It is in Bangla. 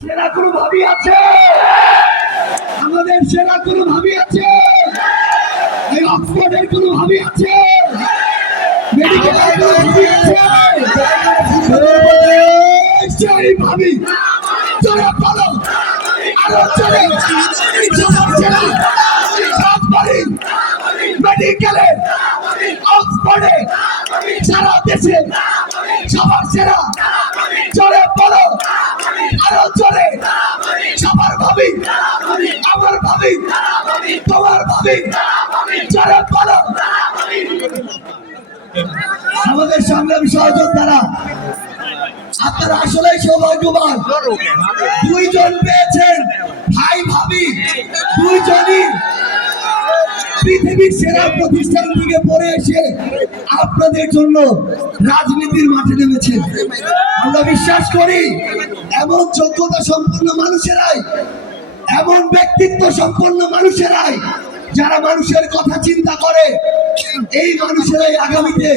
সেরা কোনো ভাবি আছে? আমাদের সেরা কোনো ভাবি আছে? এই অক্সফোর্ডের কোনো ভাবি আছে? মেডিকেলের কোনো ভাবি আছে? সেই ভাবি চলে বলো আরো চলে সেরা রাজবাড়ি মেডিকেলে অক্সফোর্ডে সারা দেশে সবার সেরা চলে বলো আরো চলে সবার ভাবি আমার ভাবি তোমার ভাবি চলে বলো। আমাদের সংগ্রামী সহযোদ্ধারা আপনারা আসলেই সৌভাগ্যবান, দুইজন পেয়েছেন ভাই ভাবি, দুইজনই পৃথিবীর সেরা প্রতিষ্ঠান থেকে পড়ে এসে আপনাদের জন্য রাজনীতির মাঠে নেমেছেন। আমরা বিশ্বাস করি এমন যোগ্যতা সম্পন্ন মানুষেরাই, এমন ব্যক্তিত্ব সম্পন্ন মানুষেরাই, যারা মানুষের কথা চিন্তা করে, এই মানুষেরাই আগামীতে